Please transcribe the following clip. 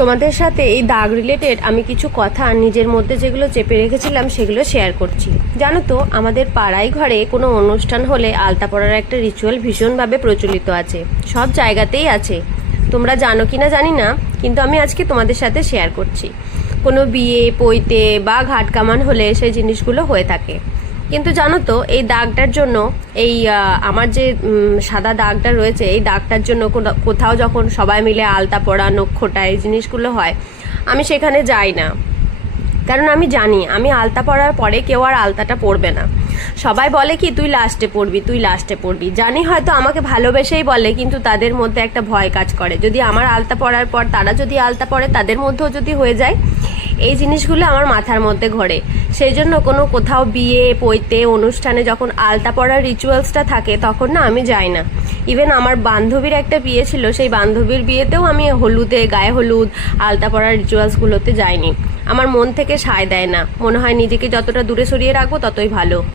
তোমাদের সাথে এই দাগ রিলেটেড আমি কিছু কথা নিজের মধ্যে যেগুলো চেপে রেখেছিলাম সেগুলো শেয়ার করছি। জানো তো, আমাদের পাড়ায় ঘরে কোনো অনুষ্ঠান হলে আলতা পরার একটা রিচুয়াল ভীষণভাবে প্রচলিত আছে, সব জায়গাতেই আছে। তোমরা জানো কি না জানি না, কিন্তু আমি আজকে তোমাদের সাথে শেয়ার করছি। কোনো বিয়ে, পৈতে বা ঘাট কামান হলে সেই জিনিসগুলো হয়ে থাকে। কিন্তু জানো তো, এই দাগটার জন্য আমার যে সাদা দাগটা রয়েছে, এই দাগটার জন্য কোথাও যখন সবাই মিলে আলতা পরা, নক্ষটা, এই জিনিসগুলো হয়, আমি সেখানে যাই না। কারণ আমি জানি আমি আলতা পরার পরে কেউ আর আলতাটা পরবে না। সবাই বলে কি, তুই লাস্টে পরবি, তুই লাস্টে পরবি। জানি হয়তো আমাকে ভালোবেসেই বলে, কিন্তু তাদের মধ্যে একটা ভয় কাজ করে, যদি আমার আলতা পরার পর তারা যদি আলতা পরে, তাদের মধ্যেও যদি হয়ে যায়। এই জিনিসগুলো আমার মাথার মধ্যে ঘোরে। সেই জন্য কোথাও বিয়ে, পৈতে, অনুষ্ঠানে যখন আলতা পরার রিচুয়ালসটা থাকে, তখন না আমি যাই না। ইভেন আমার বান্ধবীর একটা বিয়ে ছিল, সেই বান্ধবীর বিয়েতেও আমি গায়ে হলুদ, আলতা পরার রিচুয়ালসগুলোতে যাইনি। আমার মন থেকে সায় দেয় না, মনে হয় নিজেকে যতটা দূরে সরিয়ে রাখবো ততই ভালো।